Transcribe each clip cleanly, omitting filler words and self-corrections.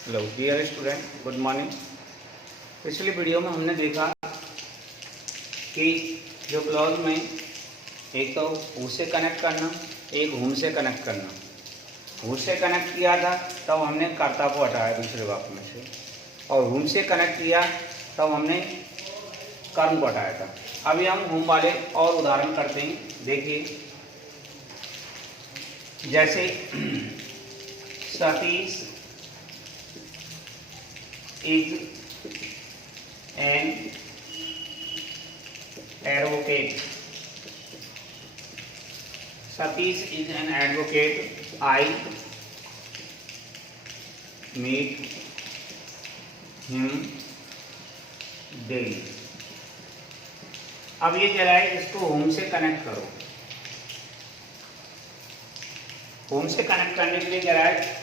Hello dear student, good morning. पिछली video में हमने देखा कि जो क्लॉज में एक तो हु से कनेक्ट करना, एक हुम से कनेक्ट करना। हु से कनेक्ट किया था तब हमने कर्ता को हटाया दूसरे वाक्य में से, और हुम से कनेक्ट किया तब हमने कर्म को हटाया था। अभी हम हुम वाले और उदाहरण करते हैं। देखिए, जैसे Satish is an advocate. Satish is an advocate. I meet him daily. अब ये कह रहा है इसको होम से कनेक्ट करो। होम से कनेक्ट करने के लिए कह रहा है,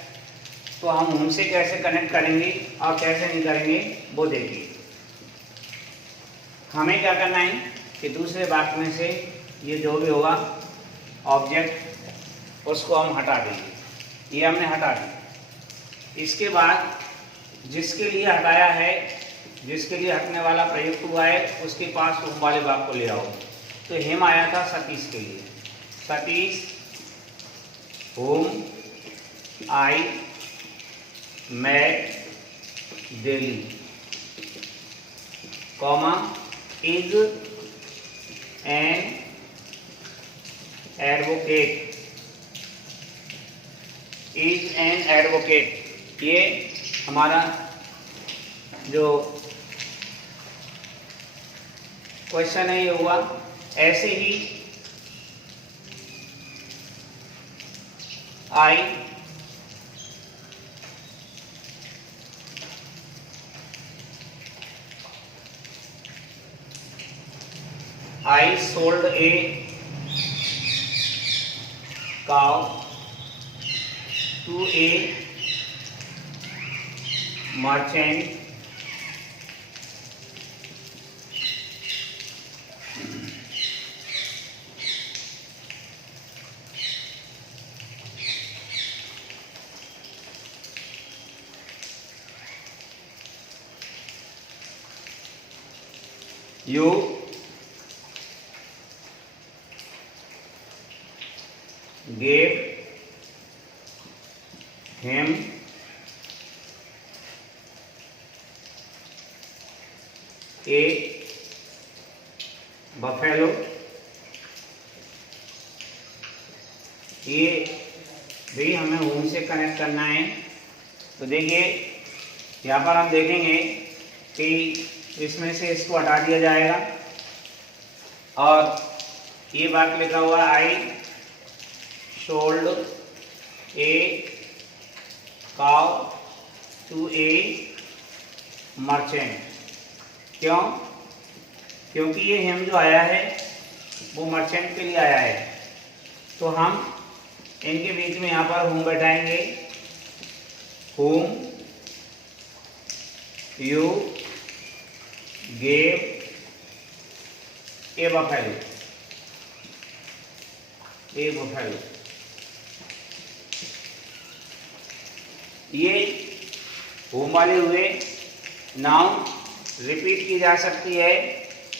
तो हम होम से कैसे कनेक्ट करेंगे और कैसे नहीं करेंगे वो देखिए। हमें क्या करना है कि दूसरे वाक्य में से ये जो भी होगा ऑब्जेक्ट उसको हम हटा देंगे। ये हमने हटा दिया। इसके बाद जिसके लिए हटाया है, जिसके लिए हटने वाला प्रयुक्त हुआ है, उसके पास होम वाले वाक्य को ले आओ। तो हेम आया था सतीश के लिए। Satish home I met daily, comma is an advocate, is an advocate। ये हमारा जो क्वेश्चन है ये हुआ। ऐसे ही आई sold a cow to a merchant you gave him a buffalo। ये भी हमें होम से कनेक्ट करना है। तो देखिए, यहाँ पर हम देखेंगे कि इसमें से इसको हटा दिया जाएगा और ये बात लिखा हुआ आई sold a cow to a merchant। क्यों? क्योंकि ये हेम जो आया है वो मर्चेंट के लिए आया है। तो हम इनके बीच में यहाँ पर होम बैठाएंगे। Whom you gave a buffalo, a buffalo. ये होम वाले हुए। नाउन रिपीट की जा सकती है,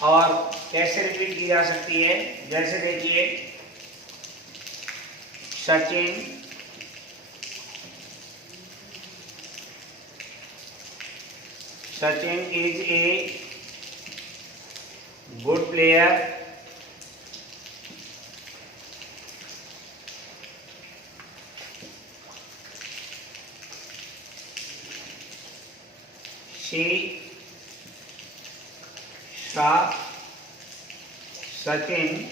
और कैसे रिपीट की जा सकती है, जैसे देखिए Sachin Sachin is a good player. She saw Sachin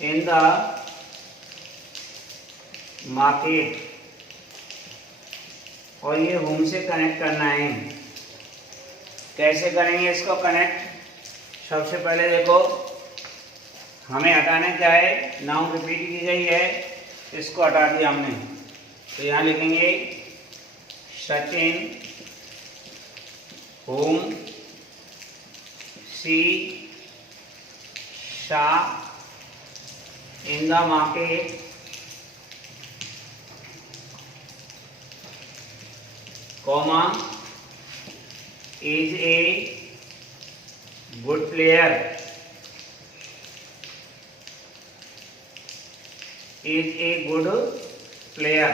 in the market। और ये होम से कनेक्ट करना है। कैसे करेंगे इसको कनेक्ट? सबसे पहले देखो, हमें हटाने क्या है, नाउन रिपीट की गई है, इसको हटा दिया हमने। तो यहाँ लिखेंगे Sachin whom she saw in the market comma is a good player, is a good player.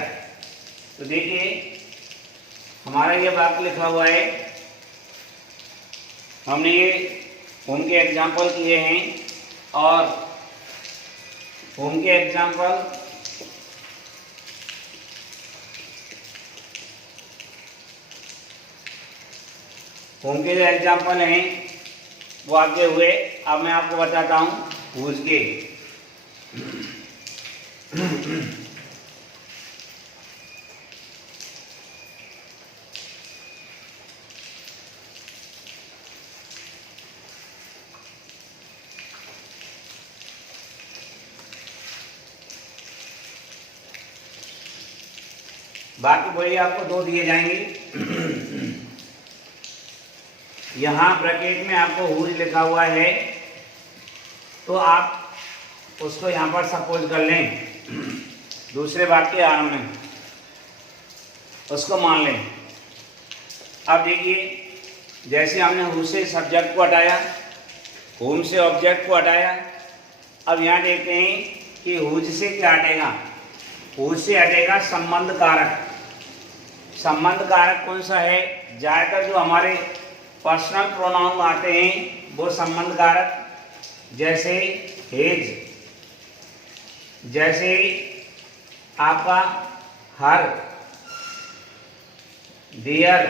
तो देखिए हमारा ये वाक्य लिखा हुआ है, हमने ये होम के एग्जाम्पल किए हैं और होम के एग्जाम्पल होम के जो एग्जाम्पल हैं वो आगे हुए। अब मैं आपको बताता हूँ हुज के। बाकी वही आपको दो दिए जाएंगे। यहाँ ब्रैकेट में आपको हुज लिखा हुआ है तो आप उसको यहाँ पर सपोज कर लें, दूसरे वाक्य आरंभ में उसको मान लें। अब देखिए जैसे हमने हुज से सब्जेक्ट को हटाया, होम से ऑब्जेक्ट को हटाया, अब यहाँ देखते हैं कि हुज से क्या हटेगा। हुज से हटेगा संबंध कारक। संबंध कारक कौन सा है? ज़्यादातर जो हमारे पर्सनल प्रोनाउन आते हैं वो संबंध कारक, जैसे हेज, जैसे आपका her, their,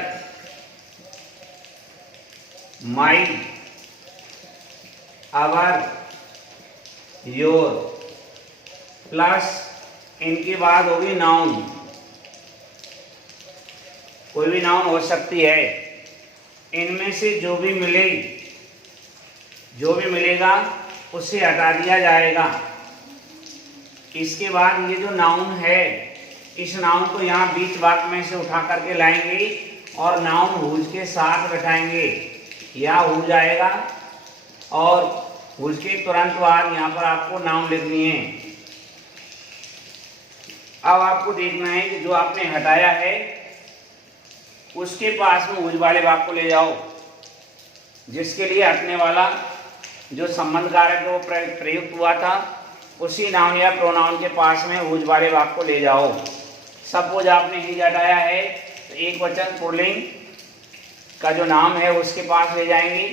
my, our, your, plus इनके बाद होगी नाउन। कोई भी नाउन हो सकती है, इनमें से जो भी मिलेगा उसे हटा दिया जाएगा। इसके बाद ये जो नाउन है, इस नाउन को यहाँ बीच वाक्य में से उठा करके लाएंगे और नाउन हुज के साथ बैठाएंगे। यहाँ हुज आएगा और हुज के तुरंत बाद यहाँ पर आपको नाउन लिखनी है। अब आपको देखना है कि जो आपने हटाया है उसके पास में हुज वाले वाक्य को ले जाओ, जिसके लिए हटने वाला जो संबंध कारक वो प्रयुक्त हुआ था, उसी नाउन या प्रोनाउन के पास में हुज वाले वाक्य को ले जाओ। सपोज आपने ही हटाया है तो एक वचन पुल्लिंग का जो नाम है उसके पास ले जाएंगे,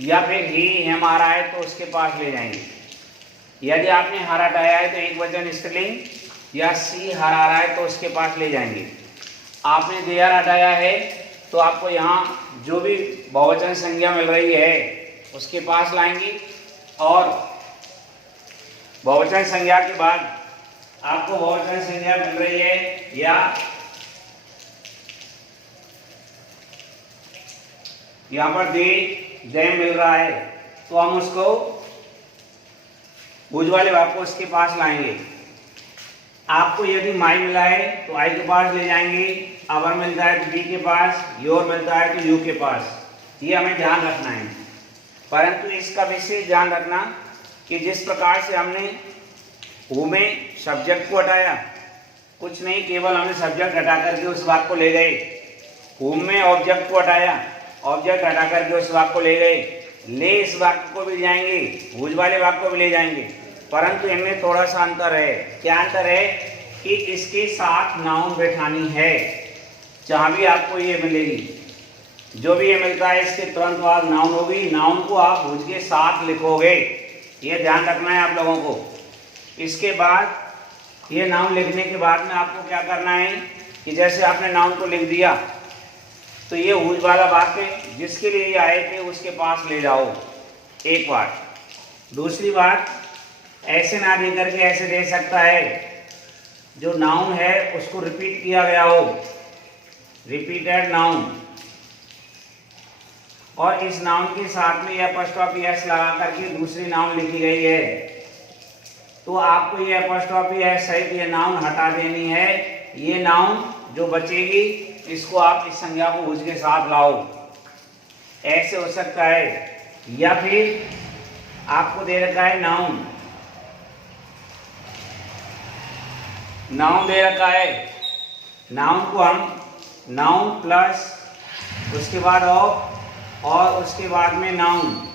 या फिर ही हम आ रहा है तो उसके पास ले जाएंगे। यदि आपने हर हटाया है तो एक वचन स्त्रीलिंग या सी हर आ रहा है तो उसके पास ले जाएंगे। आपने देयर हटाया है तो आपको यहाँ जो भी बहुवचन संज्ञा मिल रही है उसके पास लाएंगे, और बहुवचन संज्ञा के बाद आपको बहुवचन संज्ञा मिल रही है या यहाँ पर दे देम मिल रहा है तो हम उसको हुज वाले वाक्य को उसके पास लाएंगे। आपको यदि माई मिला है तो आई के पास ले जाएंगे, अवर मिलता है तो बी के पास, योर मिलता है तो यू के पास। ये हमें ध्यान रखना है। परंतु इसका विशेष ध्यान रखना कि जिस प्रकार से हमने हु में सब्जेक्ट को हटाया, कुछ नहीं, केवल हमने सब्जेक्ट हटा करके उस वाक्य को ले गए। हु में ऑब्जेक्ट को हटाया, ऑब्जेक्ट हटा करके उस वाक्य को ले गए। ले इस वाक्य को भी जाएंगे, हुज वाले वाक्य को भी ले जाएंगे, परंतु इनमें थोड़ा सा अंतर है। क्या अंतर है? कि इसके साथ नाउन बैठानी है। जहाँ भी आपको ये मिलेगी, जो भी ये मिलता है इसके तुरंत बाद नाउन होगी। नाउन को आप हुज के साथ लिखोगे, ये ध्यान रखना है आप लोगों को। इसके बाद ये नाउन लिखने के बाद में आपको क्या करना है कि जैसे आपने नाउन को लिख दिया तो ये हुज वाला वाक्य जिसके लिए ये आए थे उसके पास ले जाओ, एक बात। दूसरी बात, ऐसे ना दे करके ऐसे दे सकता है, जो नाउन है उसको रिपीट किया गया हो, रिपीटेड नाउन, और इस नाउन के साथ में यह अपॉस्ट्रोफी एस लगा करके दूसरी नाउन लिखी गई है, तो आपको ये अपॉस्ट्रोफी एस सहित ये नाउन हटा देनी है। ये नाउन जो बचेगी इसको आप इस संज्ञा को हुज के साथ लाओ, ऐसे हो सकता है। या फिर आपको दे रखा है नाउन, नाउन दे रखा है, नाउन को हम नाउन प्लस उसके बाद ऑफ और उसके बाद में नाउन।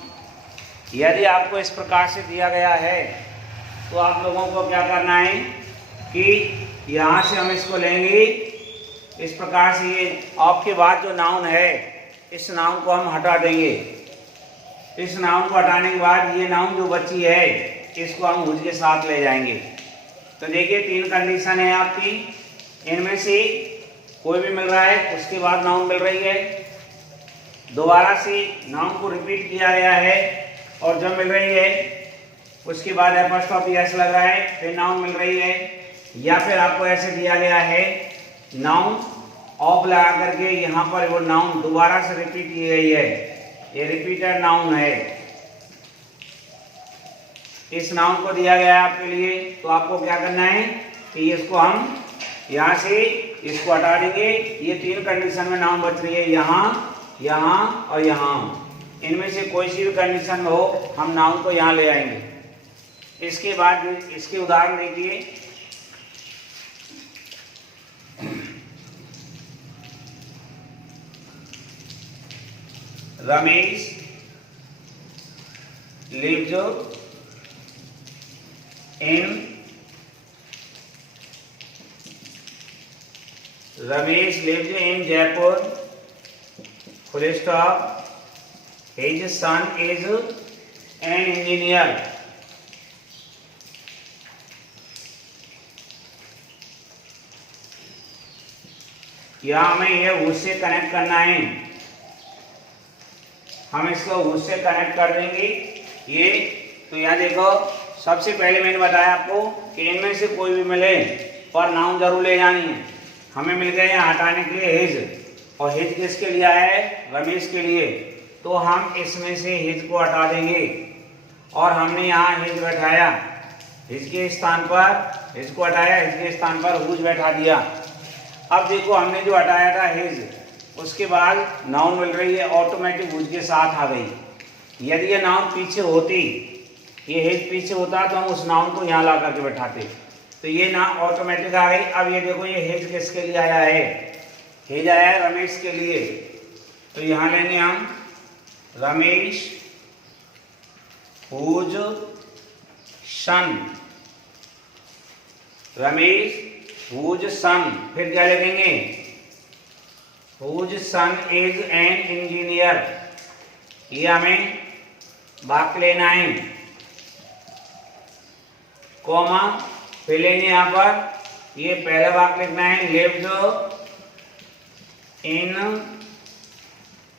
यदि आपको इस प्रकार से दिया गया है तो आप लोगों को क्या करना है कि यहाँ से हम इसको लेंगे इस प्रकार से। ये ऑफ के बाद जो नाउन है इस नाउन को हम हटा देंगे। इस नाउन को हटाने के बाद ये नाउन जो बची है इसको हम हुज के साथ ले जाएंगे। तो देखिए 3 कंडीशन है आपकी, इनमें से कोई भी मिल रहा है उसके बाद नाउन मिल रही है, दोबारा से नाउन को रिपीट किया गया है और जब मिल रही है उसके बाद एपॉस्ट्रोफी एस लग रहा है फिर नाउन मिल रही है, या फिर आपको ऐसे दिया गया है नाउन ऑफ लगा करके यहाँ पर वो नाउन दोबारा से रिपीट की गई है, ये रिपीटेड नाउन है। इस नाउन को दिया गया है आपके लिए, तो आपको क्या करना है कि इसको हम यहाँ से इसको हटा देंगे। ये 3 कंडीशन में नाउन बच रही है, यहाँ, यहाँ और यहाँ। इनमें से कोई सी भी कंडीशन हो हम नाउन को यहाँ ले आएंगे। इसके बाद इसके उदाहरण देखिए। Ramesh lives in Jaipur, full stop, his son is an engineer. यहाँ हमें ये उससे कनेक्ट करना है, हम इसको उससे कनेक्ट कर देंगे ये। तो यहाँ देखो सबसे पहले मैंने बताया आपको कि इनमें से कोई भी मिले पर नाउन जरूर ले जानी है। हमें मिल गए यहाँ हटाने के लिए हिज, और हिज किसके लिए आया है? रमेश के लिए। तो हम इसमें से हिज को हटा देंगे और हमने यहाँ हिज बैठाया, हिज के स्थान पर हिज को हटाया, हिज के स्थान पर हुज बैठा दिया। अब देखो हमने जो हटाया था हिज, उसके बाद नाउन मिल रही है ऑटोमेटिक हुज के साथ आ गई। यदि ये नाउन पीछे होती, ये हिज पीछे होता तो हम उस नाउन को यहाँ ला करके बैठाते, तो ये ना ऑटोमेटिक आ गई। अब ये देखो ये हिज किसके लिए आया है? हिज आया है रमेश के लिए। तो यहाँ लेंगे हम Ramesh whose son, Ramesh whose son. फिर क्या लिखेंगे? Whose son is an engineer. ये हमें वाक्य लेना है, कॉमा फिर लेंगे यहाँ पर ये पहला वाक्य लिखना है, लिव्ड इन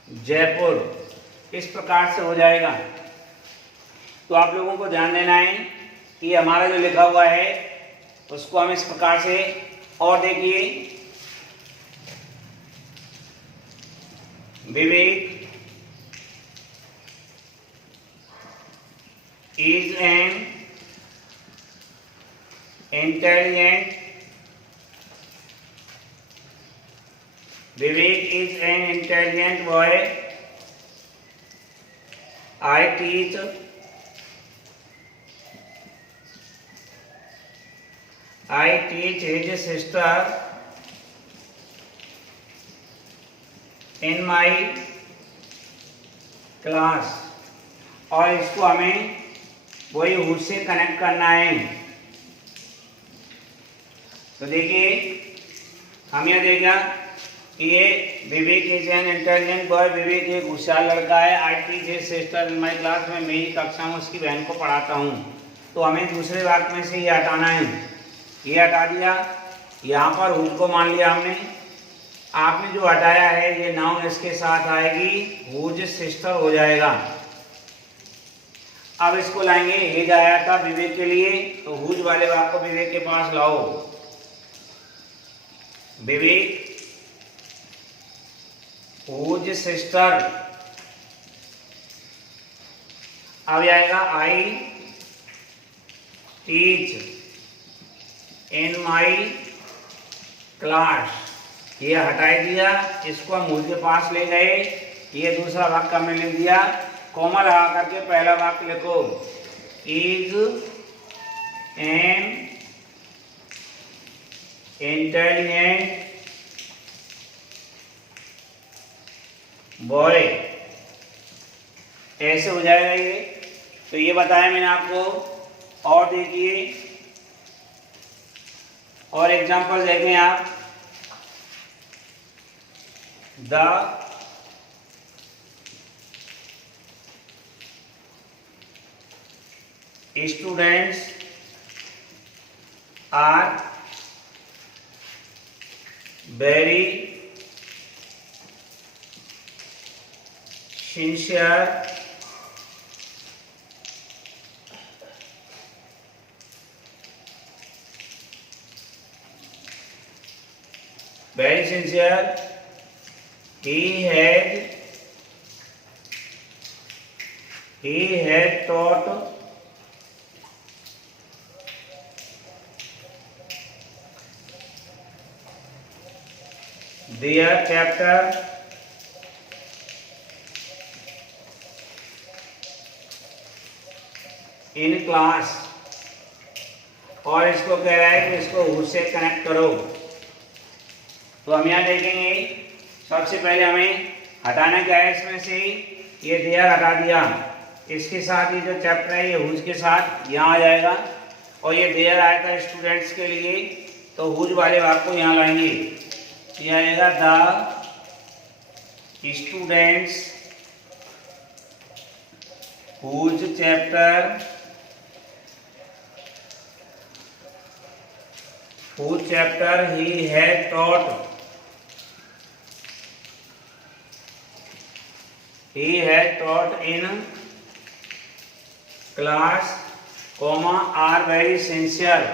जयपुर। इस प्रकार से हो जाएगा। तो आप लोगों को ध्यान देना है कि हमारा जो लिखा हुआ है उसको हम इस प्रकार से, और देखिए Vivek is an intelligent, Vivek is an intelligent boy. I teach his sister in my class। और इसको हमें वही हुज से कनेक्ट करना है। तो देखिए हम यह देखा कि ये विवेक इज एन इंटेलिजेंट बॉय, विवेक एक होशियार लड़का है। I teach his sister in my class, में मेरी कक्षा में उसकी बहन को पढ़ाता हूँ। तो हमें दूसरे वाक्य में से ये हटाना है, ये हटा दिया। यहाँ पर हुज को मान लिया हमने। आपने जो हटाया है ये नाउन इसके साथ आएगी, हुज सिस्टर हो जाएगा। अब इसको लाएंगे, हिज आया था विवेक के लिए, तो हुज वाले वाक्य को विवेक के पास लाओ। विवेक हुज सिस्टर। अब आएगा I teach in my class. ये हटाई दिया, इसको हम हुज के पास ले गए। ये दूसरा वाक्य हमने लिख दिया, कॉमा लगा करके पहला वाक्य लिखो, इज एन इंटेलिजेंट बॉय, ऐसे हो जाएगा ये। तो ये बताया मैंने आपको। और देखिए, और एग्जांपल देखें आप। The students are very sincere he had taught their chapter in class। और इसको कह रहा है कि इसको who से कनेक्ट करो। तो हम यहाँ देखेंगे, सबसे पहले हमें हटाना क्या है इसमें से, ये देयर हटा दिया। इसके साथ ये जो चैप्टर है ये हुज के साथ यहाँ आ जाएगा। और ये देयर आया था स्टूडेंट्स के लिए, तो हुज वाले भाग को यहाँ लाएंगे। ये आएगा the students whose chapter he had taught in class, are very sincere।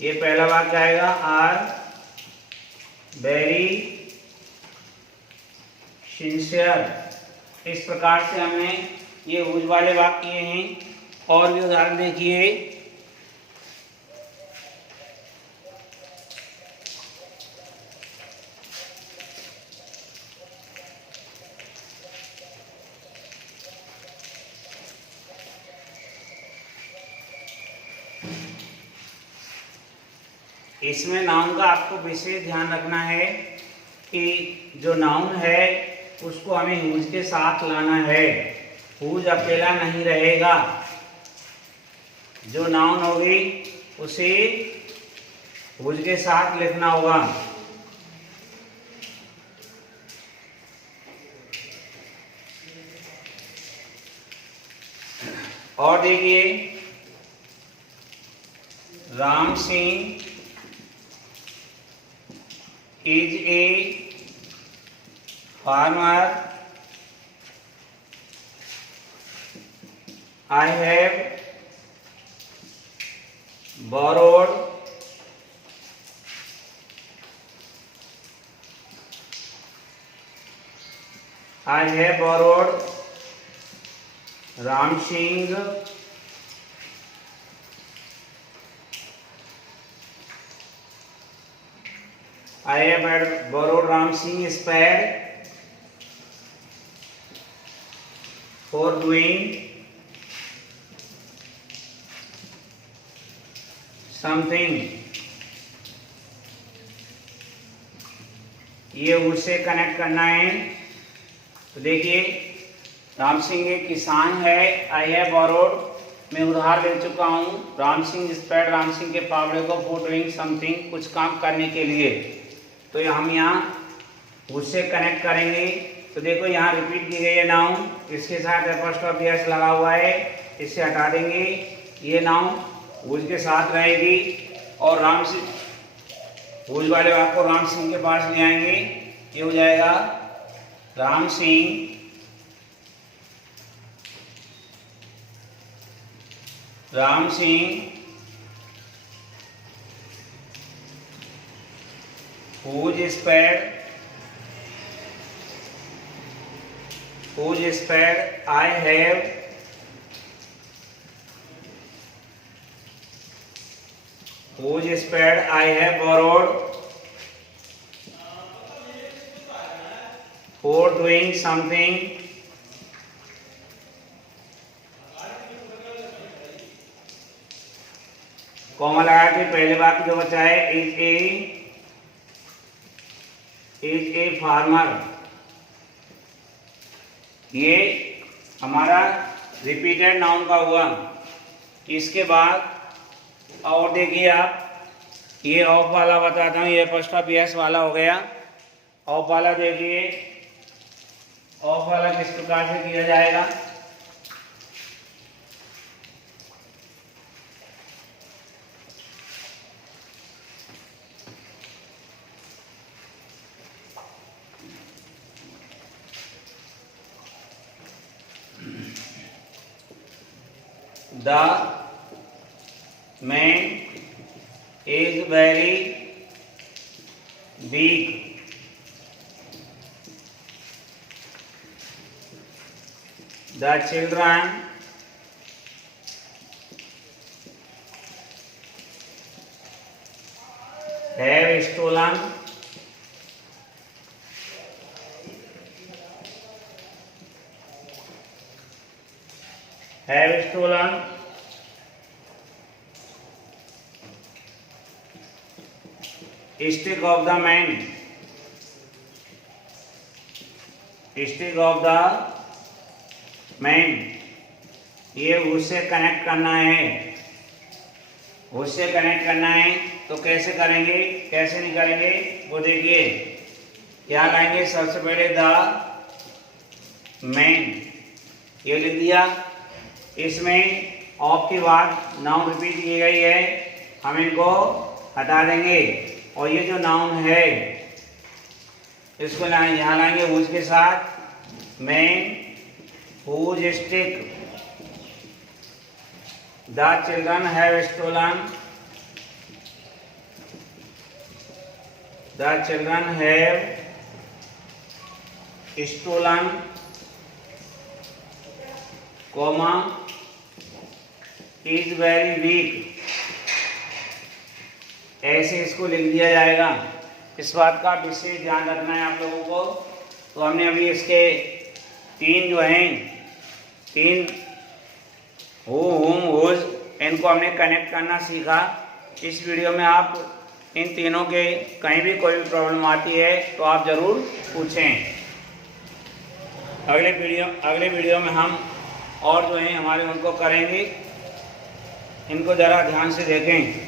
ये पहला वाक्य आएगा, आर वेरी सिंसियर। इस प्रकार से हमने ये हुज वाले वाक्य किए हैं। और भी उदाहरण देखिए। इसमें नाउन का आपको विशेष ध्यान रखना है कि जो नाउन है उसको हमें हुज के साथ लाना है। हुज अकेला नहीं रहेगा, जो नाउन होगी उसे हुज के साथ लिखना होगा। और देखिए, Ram Singh is a farmer। I have borrowed Ram Singh I have borrowed Ram Singh spade for doing something। ये उससे कनेक्ट करना है। तो देखिए, राम सिंह एक किसान है। आई हैव बोरोड, मैं उधार ले चुका हूँ। राम सिंह स्पेड, राम सिंह के पावड़े को फॉर डूइंग समथिंग, कुछ काम करने के लिए। तो हम यहाँ उससे कनेक्ट करेंगे। तो देखो यहाँ रिपीट की गई है नाउन, इसके साथ एपोस्ट्रोफी एस लगा हुआ है, इससे हटा देंगे। ये नाउन हुज के साथ रहेगी और राम सिंह, हुज वाले वाक्य को राम सिंह के पास ले आएंगे। ये हो जाएगा Ram Singh whose spade I have borrowed for doing something। Comma लगा के पहले वाक्य जो बचा है, इज ए फार्मर। ये हमारा रिपीटेड नाउन का हुआ। इसके बाद और देखिए आप, ये ऑफ वाला बताता हूँ, ये फर्स्ट ऑफ यस वाला हो गया। ऑफ वाला देखिए, ऑफ वाला किस प्रकार से किया जाएगा। The man is very weak. The children have stolen stick of the man. Stick of the man, ये उससे कनेक्ट करना है, उससे कनेक्ट करना है। तो कैसे करेंगे, कैसे निकालेंगे वो देखिए। क्या लाएंगे, सबसे पहले द मैन, ये लिख दिया। इसमें ऑफ के बाद नाउन रिपीट की गई है, हम इनको हटा देंगे। और ये जो नाउन है इसको लाएंगे, यहाँ लाएंगे हुज के साथ। Man whose stick the children have stolen. The children have stolen, comma, is very weak. ऐसे इसको लिख दिया जाएगा। इस बात का विशेष ध्यान रखना है आप लोगों को। तो हमने अभी इसके तीन जो हैं, तीन हु, हुम, हुज, इनको हमने कनेक्ट करना सीखा। इस वीडियो में आप इन तीनों के कहीं भी कोई भी प्रॉब्लम आती है तो आप ज़रूर पूछें। अगले वीडियो में हम और जो हैं हमारे उनको करेंगे। इनको ज़रा ध्यान से देखें।